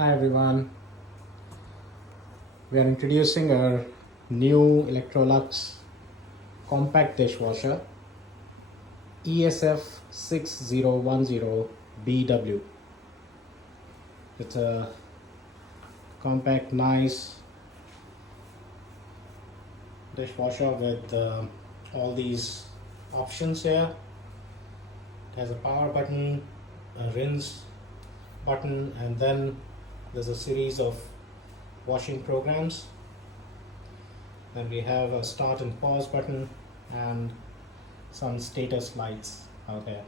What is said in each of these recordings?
Hi everyone, we are introducing our new Electrolux compact dishwasher ESF 6010BW. It's a compact, nice dishwasher with all these options here. It has a power button, a rinse button, and then there's a series of washing programs. Then we have a start and pause button and some status lights out here.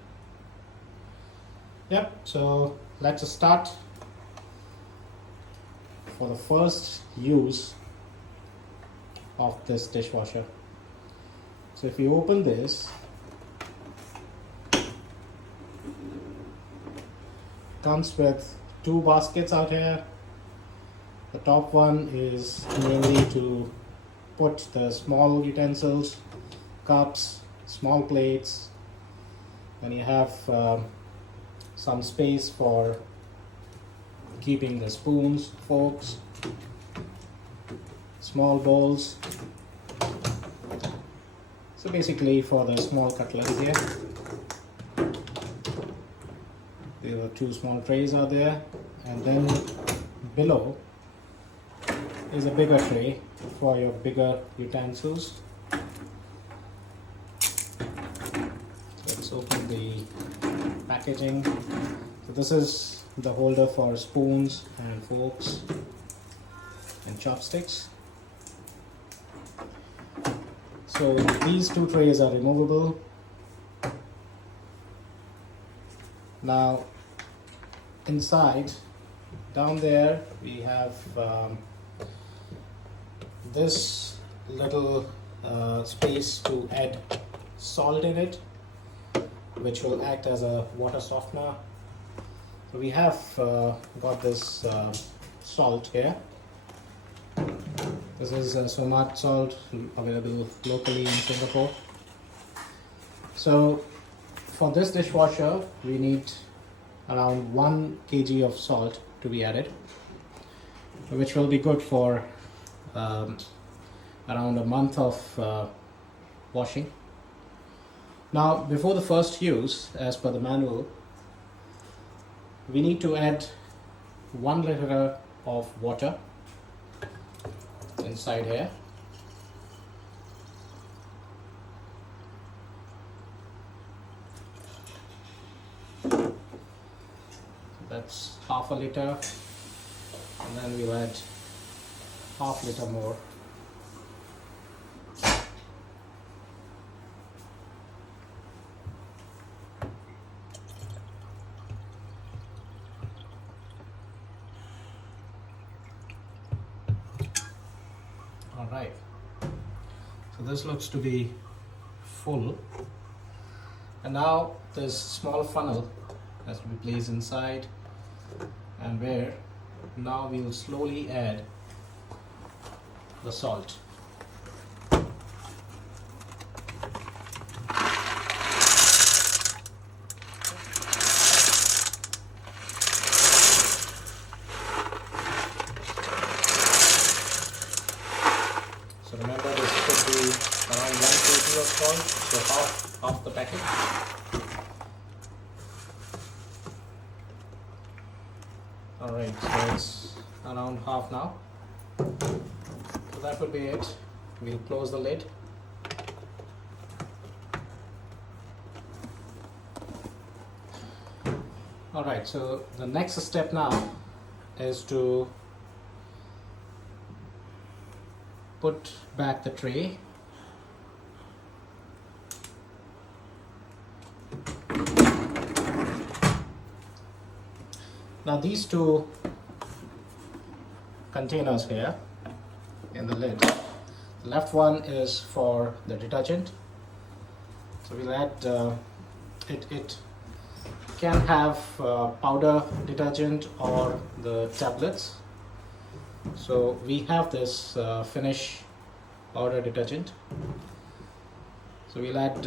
Yep, so let's start. For the first use of this dishwasher, so if you open this, comes with two baskets out here. The top one is mainly to put the small utensils, cups, small plates. Then you have some space for keeping the spoons, forks, small bowls. So basically for the small cutlery here. There are two small trays out there, and then below is a bigger tray for your bigger utensils. Let's open the packaging. So this is the holder for spoons and forks and chopsticks. So these two trays are removable. Now inside, down there, we have this little space to add salt in it, which will act as a water softener. So we have got this salt here. This is Somat salt, available locally in Singapore. So for this dishwasher, we need around 1 kg of salt to be added, which will be good for around a month of washing. Now, before the first use, as per the manual, we need to add 1 liter of water inside here. That's half a liter, and then we'll add half liter more. All right, so this looks to be full, and now this small funnel has to be placed inside, and where now we'll slowly add the salt. So remember, this should be around 1 kg of salt, so half the packet. Alright, so it's around half now. So that would be it. We'll close the lid. Alright, so the next step now is to put back the tray. Now these two containers here in the lid, the left one is for the detergent. So we'll add it can have powder detergent or the tablets. So we have this Finish powder detergent. So we'll add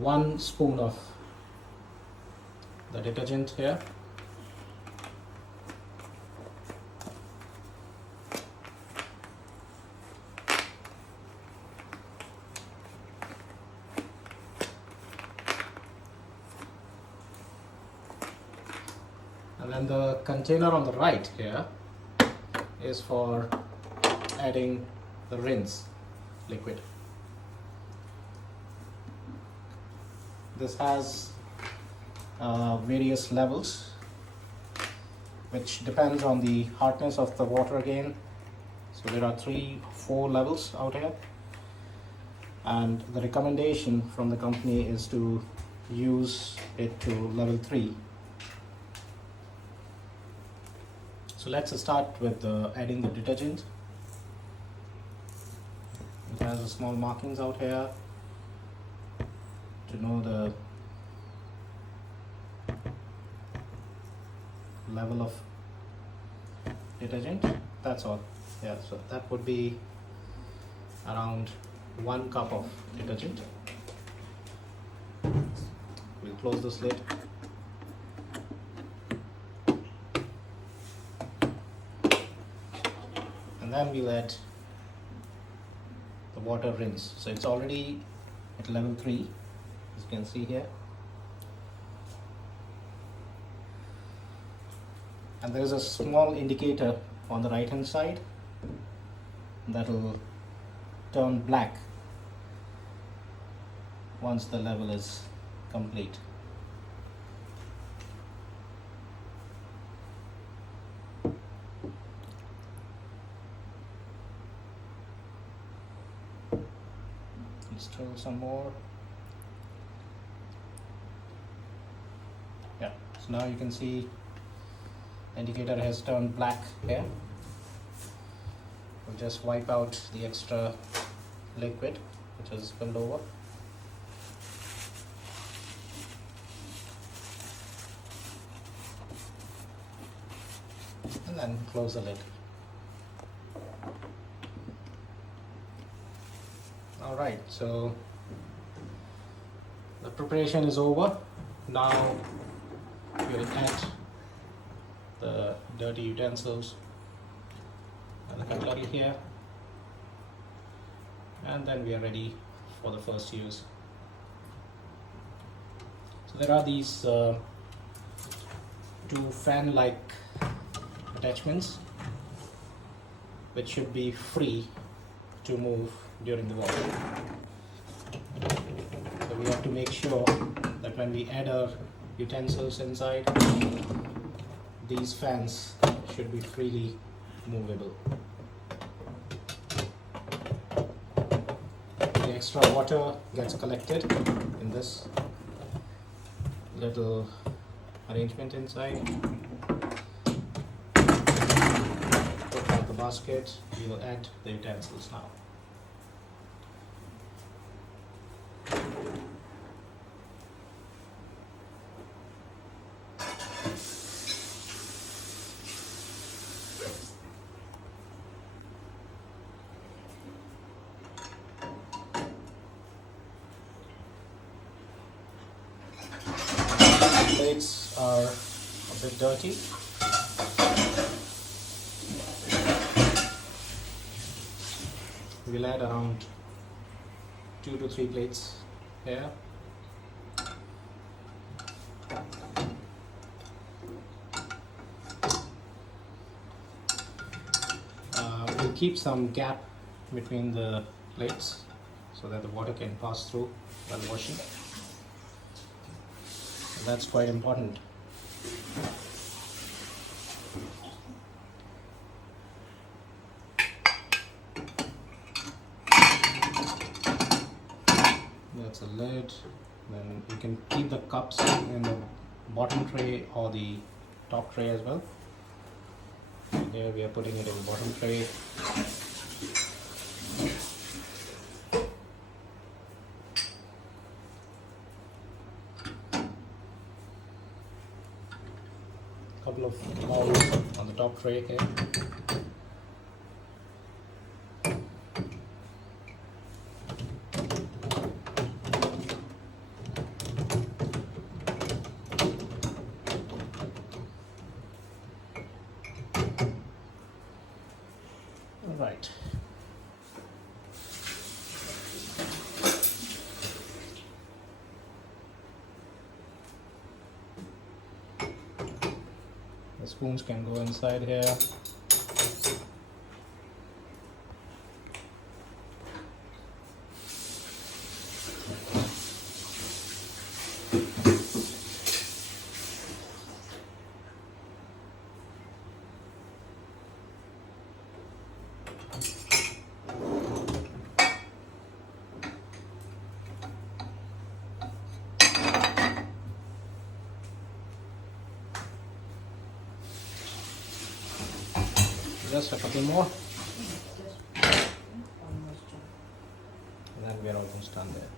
1 spoon of the detergent here. And then the container on the right here is for adding the rinse liquid. This has various levels, which depends on the hardness of the water again. So there are 3-4 levels out here, and the recommendation from the company is to use it to level 3. So let's start with adding the detergent. It has small markings out here to know the level of detergent. That's all. Yeah, so that would be around 1 cup of detergent. We'll close this lid. And then we'll add the water rinse. So it's already at level 3, as you can see here. And there is a small indicator on the right hand side that will turn black once the level is complete. Let's drill some more. Yeah, so now you can see the indicator has turned black here. We'll just wipe out the extra liquid which is spilled over. And then close the lid. Alright, so the preparation is over. Now we'll add the dirty utensils and the cutlery here, and then we are ready for the first use. So there are these 2 fan-like attachments which should be free to move during the water. So we have to make sure that when we add our utensils inside, these fans should be freely movable. The extra water gets collected in this little arrangement inside. Put out the basket. We will add the utensils now. Plates are a bit dirty. We'll add around 2 to 3 plates here. We'll keep some gap between the plates so that the water can pass through while washing. That's quite important. That's a lid. Then you can keep the cups in the bottom tray or the top tray as well. Here we are putting it in the bottom tray. Couple of bowls on the top tray here. All right. spoons can go inside here. Just a couple more, and then we are almost done there.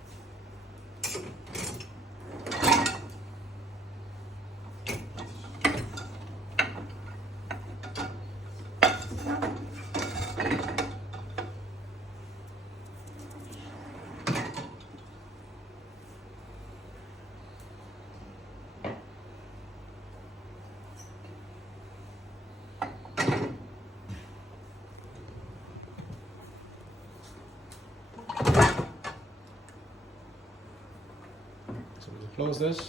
So we'll close this.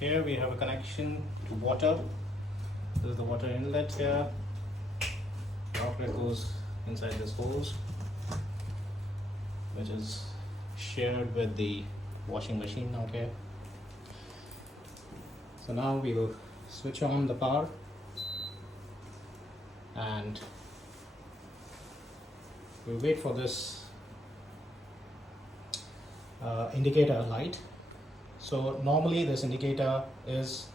Here we have a connection to water. This is the water inlet here. The outlet goes inside this hose, which is shared with the washing machine out here. So now we will switch on the power and we'll wait for this indicator light. So normally this indicator is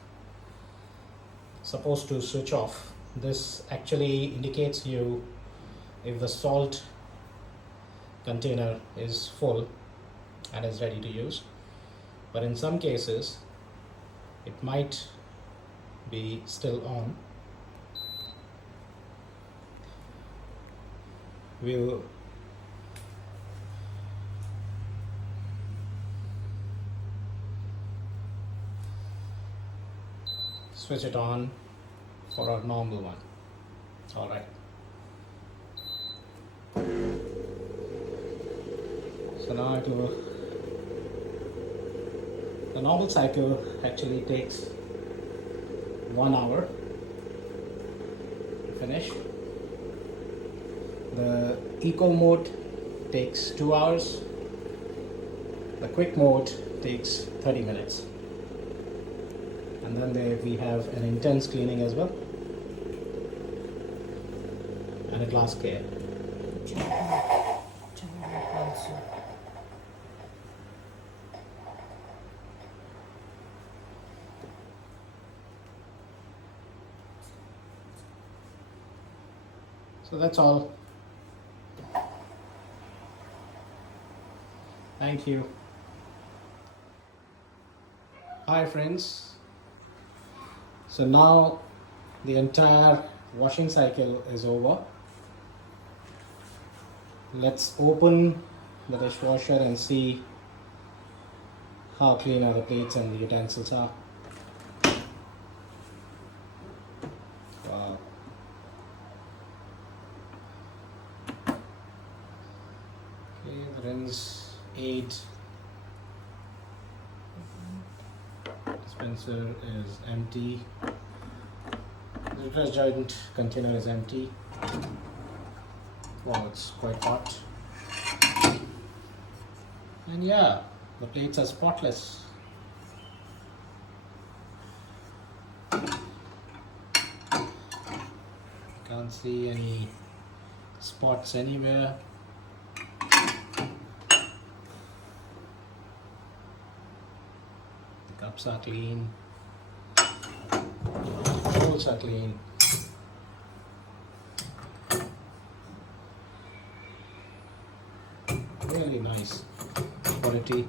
supposed to switch off. This actually indicates you if the salt container is full and is ready to use. But in some cases it might be still on. We'll switch it on for our normal one. All right. So now it will, the normal cycle actually takes 1 hour to finish. The eco mode takes 2 hours. The quick mode takes 30 minutes. And then we have an intense cleaning as well. And a glass care. So that's all. Thank you. Hi friends. So now the entire washing cycle is over. Let's open the dishwasher and see how clean are the plates and the utensils are. Wow. Okay, the rinse aid dispenser is empty. The detergent container is empty. Wow, it's quite hot. And yeah, the plates are spotless. Can't see any spots anywhere. The cups are clean. The bowls are clean. Really nice quality.